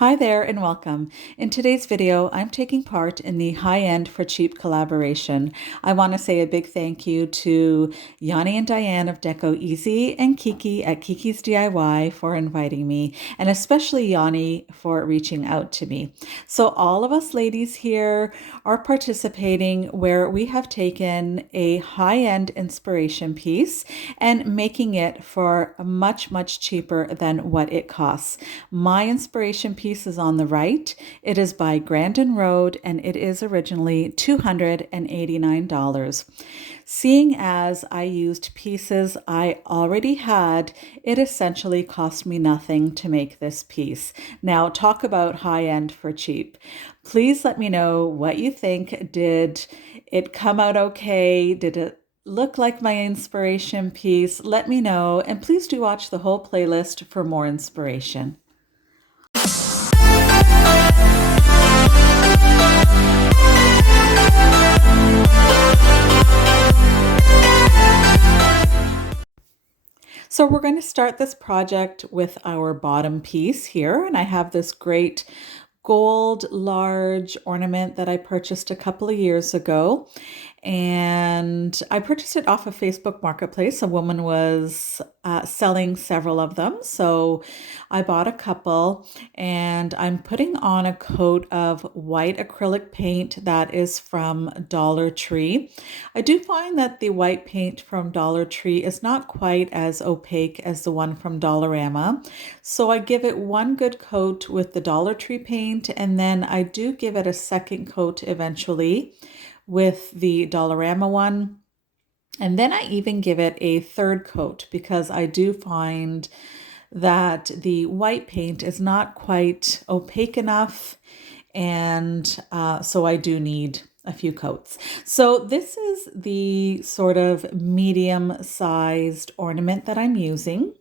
Hi there and welcome. In today's video, I'm taking part in the High End for Cheap collaboration. I want to say a big thank you to Yanni and Diane of Deco Easy and Kiki at Kiki's DIY for inviting me, and especially Yanni for reaching out to me. So all of us ladies here are participating where we have taken a high-end inspiration piece and making it for much, much cheaper than what it costs. My inspiration piece is on the right. It is by Grandin Road and it is originally $289. Seeing as I used pieces I already had, it essentially cost me nothing to make this piece. Now, talk about high end for cheap. Please let me know what you think. Did it come out okay? Did it look like my inspiration piece? Let me know, and please do watch the whole playlist for more inspiration. So we're going to start this project with our bottom piece here, and I have this great gold large ornament that I purchased a couple of years ago. And I purchased it off of Facebook Marketplace. A woman was selling several of them. So I bought a couple and I'm putting on a coat of white acrylic paint that is from Dollar Tree. I do find that the white paint from Dollar Tree is not quite as opaque as the one from Dollarama. So I give it one good coat with the Dollar Tree paint, and then I do give it a second coat eventually with the Dollarama one. And then I even give it a third coat because I do find that the white paint is not quite opaque enough. And so I do need a few coats. So this is the sort of medium-sized ornament that I'm using.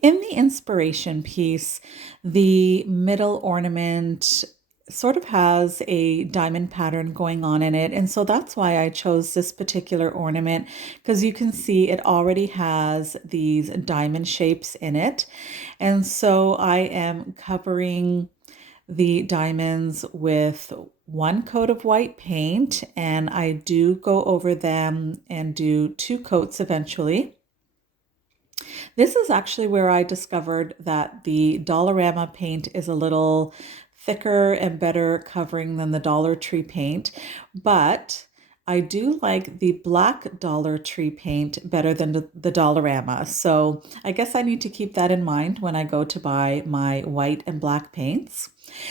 In the inspiration piece, the middle ornament sort of has a diamond pattern going on in it. And so that's why I chose this particular ornament, because you can see it already has these diamond shapes in it. And so I am covering the diamonds with one coat of white paint, and I do go over them and do two coats eventually. This is actually where I discovered that the Dollarama paint is a little thicker and better covering than the Dollar Tree paint, but I do like the black Dollar Tree paint better than the Dollarama. So I guess I need to keep that in mind when I go to buy my white and black paints.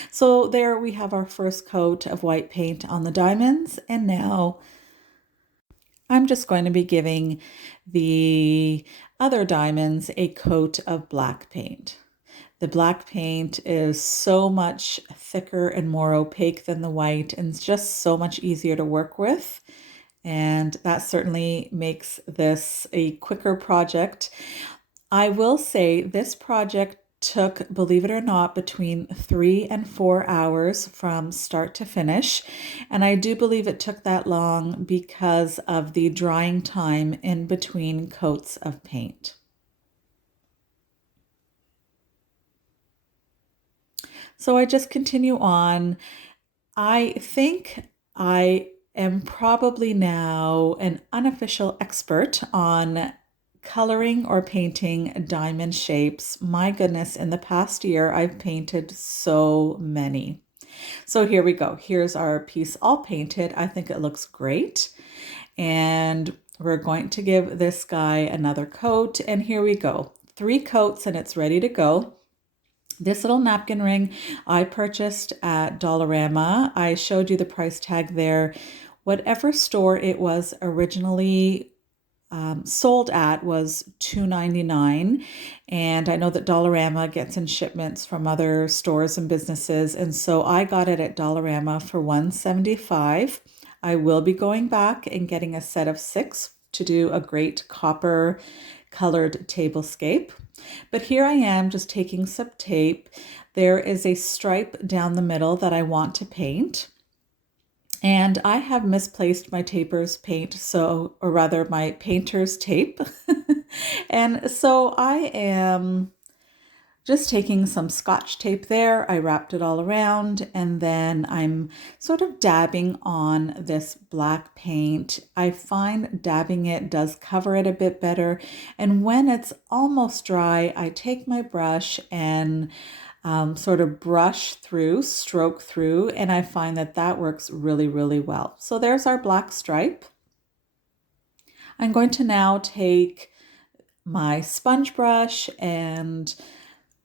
So there we have our first coat of white paint on the diamonds, and now I'm just going to be giving the other diamonds a coat of black paint. The black paint is so much thicker and more opaque than the white, and it's just so much easier to work with. And that certainly makes this a quicker project. I will say this project took, believe it or not, between 3 and 4 hours from start to finish. And I do believe it took that long because of the drying time in between coats of paint. So I just continue on. I think I am probably now an unofficial expert on coloring or painting diamond shapes. My goodness, in the past year, I've painted so many. So here we go. Here's our piece all painted. I think it looks great. And we're going to give this guy another coat. And here we go. 3 coats and it's ready to go. This little napkin ring I purchased at Dollarama. I showed you the price tag there. Whatever store it was originally sold at was $2.99, and I know that Dollarama gets in shipments from other stores and businesses, and so I got it at Dollarama for $1.75. I will be going back and getting a set of 6 to do a great copper colored tablescape. But here I am just taking some tape. There is a stripe down the middle that I want to paint. And I have misplaced my taper's paint, or rather my painter's tape. And so I am Just taking some Scotch tape there, I wrapped it all around, and then I'm sort of dabbing on this black paint. I find dabbing it does cover it a bit better, and when it's almost dry, I take my brush and sort of brush through, stroke through, and I find that that works really, really well. So there's our black stripe. I'm going to now take my sponge brush and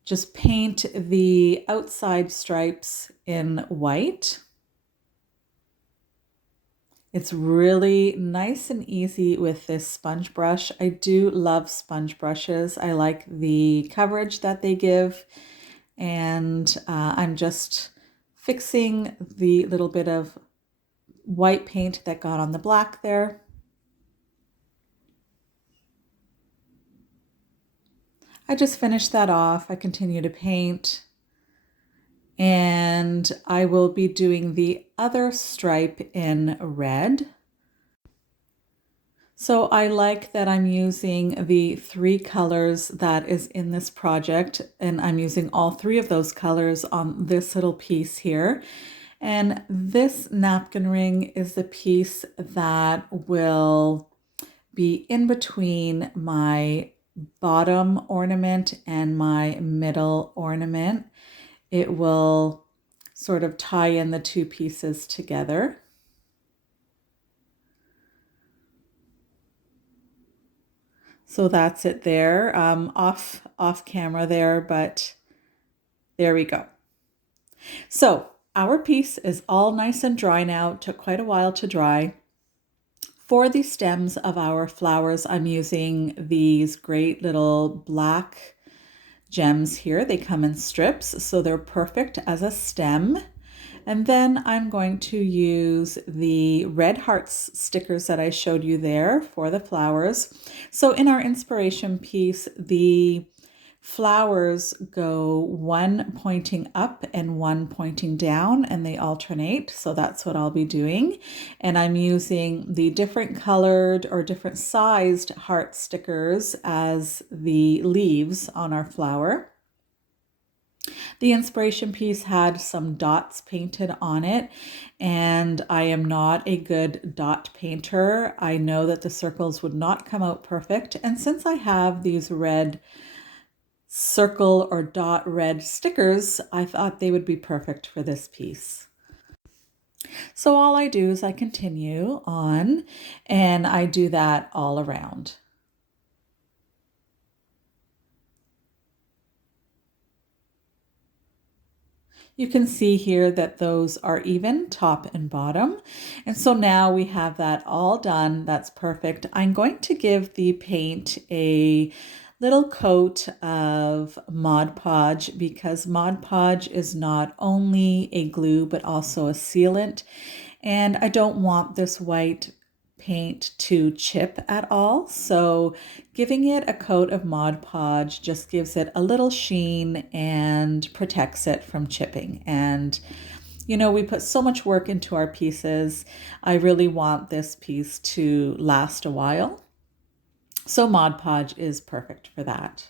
just paint the outside stripes in white. It's really nice and easy with this sponge brush. I do love sponge brushes. I like the coverage that they give, and I'm just fixing the little bit of white paint that got on the black there. I just finished that off. I continue to paint, and I will be doing the other stripe in red. So I like that I'm using the 3 colors that is in this project, and I'm using all 3 of those colors on this little piece here. And this napkin ring is the piece that will be in between my bottom ornament and my middle ornament. It will sort of tie in the 2 pieces together. So that's it there, off camera there, but there we go. So our piece is all nice and dry now. It took quite a while to dry. For the stems of our flowers, I'm using these great little black gems here. They come in strips, so they're perfect as a stem. And then I'm going to use the red hearts stickers that I showed you there for the flowers. So in our inspiration piece, the flowers go one pointing up and one pointing down, and they alternate. So that's what I'll be doing. And I'm using the different colored or different sized heart stickers as the leaves on our flower. The inspiration piece had some dots painted on it, and I am not a good dot painter. I know that the circles would not come out perfect, and since I have these red circle or dot red stickers, I thought they would be perfect for this piece. So all I do is I continue on, and I do that all around. You can see here that those are even, top and bottom. And so now we have that all done. That's perfect. I'm going to give the paint a little coat of Mod Podge, because Mod Podge is not only a glue but also a sealant. And I don't want this white paint to chip at all. So giving it a coat of Mod Podge just gives it a little sheen and protects it from chipping. And you know, we put so much work into our pieces. I really want this piece to last a while. So Mod Podge is perfect for that.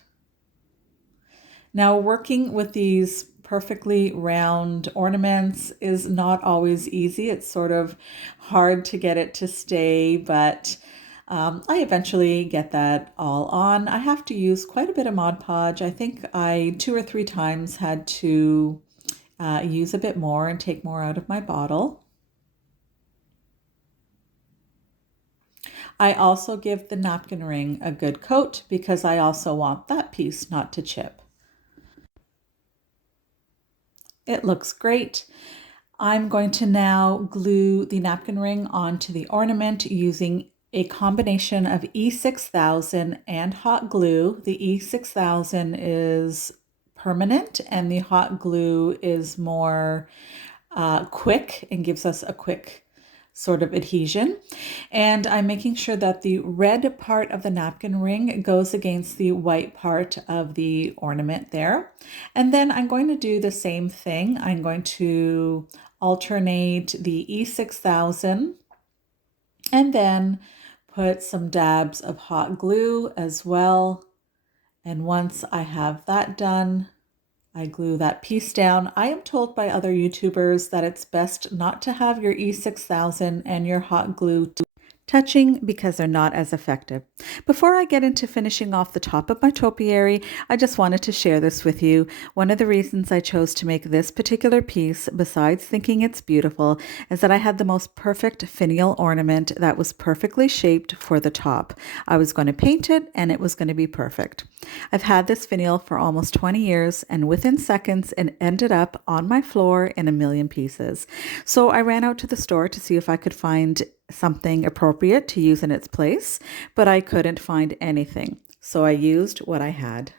Now, working with these perfectly round ornaments is not always easy. It's sort of hard to get it to stay, but I eventually get that all on. I have to use quite a bit of Mod Podge. I think I 2 or 3 times had to use a bit more and take more out of my bottle. I also give the napkin ring a good coat because I also want that piece not to chip. It looks great. I'm going to now glue the napkin ring onto the ornament using a combination of E6000 and hot glue. The E6000 is permanent and the hot glue is more quick and gives us a quick sort of adhesion. And I'm making sure that the red part of the napkin ring goes against the white part of the ornament there. And then I'm going to do the same thing. I'm going to alternate the E6000 and then put some dabs of hot glue as well. And once I have that done, I glue that piece down. I am told by other YouTubers that it's best not to have your E6000 and your hot glue touching because they're not as effective. Before I get into finishing off the top of my topiary, I just wanted to share this with you. One of the reasons I chose to make this particular piece, besides thinking it's beautiful, is that I had the most perfect finial ornament that was perfectly shaped for the top. I was going to paint it and it was going to be perfect. I've had this finial for almost 20 years, and within seconds it ended up on my floor in a million pieces. So I ran out to the store to see if I could find something appropriate to use in its place, but I couldn't find anything. So I used what I had.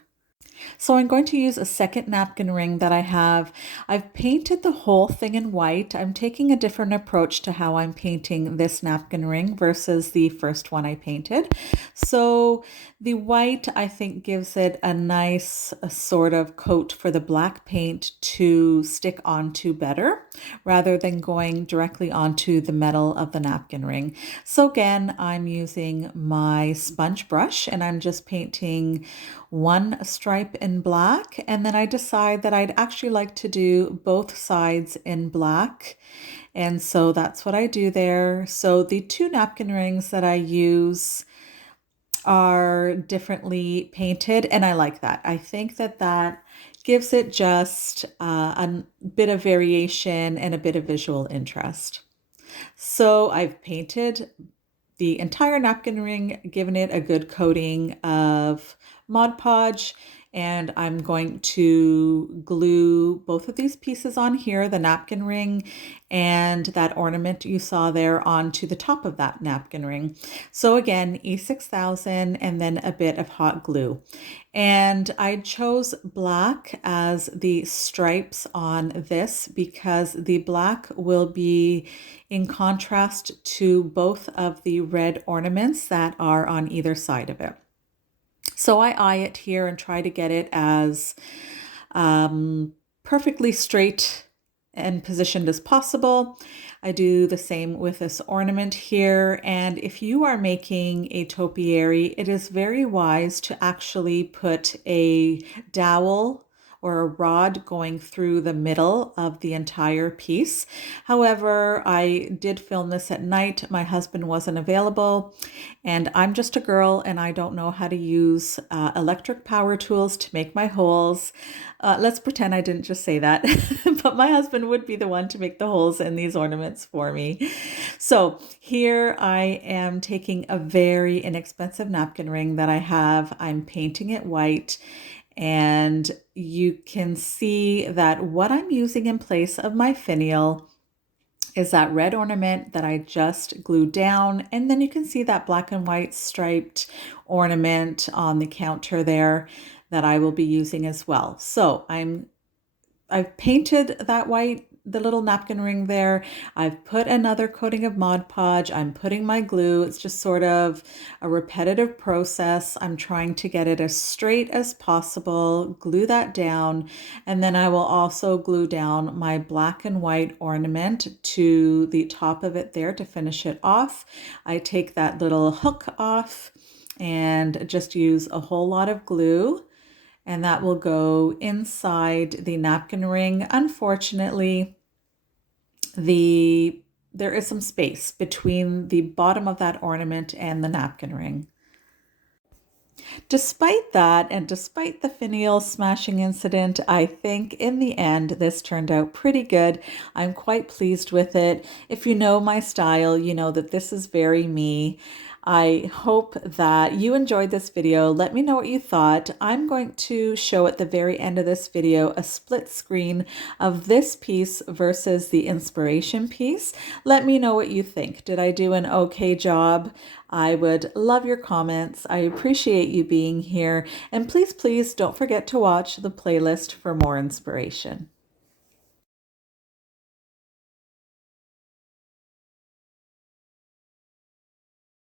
So I'm going to use a second napkin ring that I have. I've painted the whole thing in white. I'm taking a different approach to how I'm painting this napkin ring versus the first one I painted. So the white, I think, gives it a nice sort of coat for the black paint to stick onto better, rather than going directly onto the metal of the napkin ring. So again, I'm using my sponge brush and I'm just painting one stripe in black, and then I decide that I'd actually like to do both sides in black, and so that's what I do there. So the two napkin rings that I use are differently painted, and I like that. I think that that gives it just a bit of variation and a bit of visual interest. So I've painted the entire napkin ring, given it a good coating of Mod Podge, and I'm going to glue both of these pieces on here, the napkin ring and that ornament you saw there, onto the top of that napkin ring. So again, E6000 and then a bit of hot glue. And I chose black as the stripes on this because the black will be in contrast to both of the red ornaments that are on either side of it. So I eye it here and try to get it as perfectly straight and positioned as possible. I do the same with this ornament here. And if you are making a topiary, it is very wise to actually put a dowel or a rod going through the middle of the entire piece. However, I did film this at night. My husband wasn't available, and I'm just a girl and I don't know how to use electric power tools to make my holes. Let's pretend I didn't just say that, but my husband would be the one to make the holes in these ornaments for me. So here I am taking a very inexpensive napkin ring that I have. I'm painting it white, and you can see that what I'm using in place of my finial is that red ornament that I just glued down. And then you can see that black and white striped ornament on the counter there that I will be using as well. So I've painted that white, the little napkin ring there. I've put another coating of Mod Podge. I'm putting my glue. It's just sort of a repetitive process. I'm trying to get it as straight as possible, glue that down, and then I will also glue down my black and white ornament to the top of it there to finish it off. I take that little hook off and just use a whole lot of glue, and that will go inside the napkin ring. Unfortunately, there is some space between the bottom of that ornament and the napkin ring. Despite that, and despite the finial smashing incident, I think in the end this turned out pretty good. I'm quite pleased with it. If you know my style, you know that this is very me. I hope that you enjoyed this video. Let me know what you thought. I'm going to show at the very end of this video a split screen of this piece versus the inspiration piece. Let me know what you think. Did I do an okay job? I would love your comments. I appreciate you being here. And please, please don't forget to watch the playlist for more inspiration.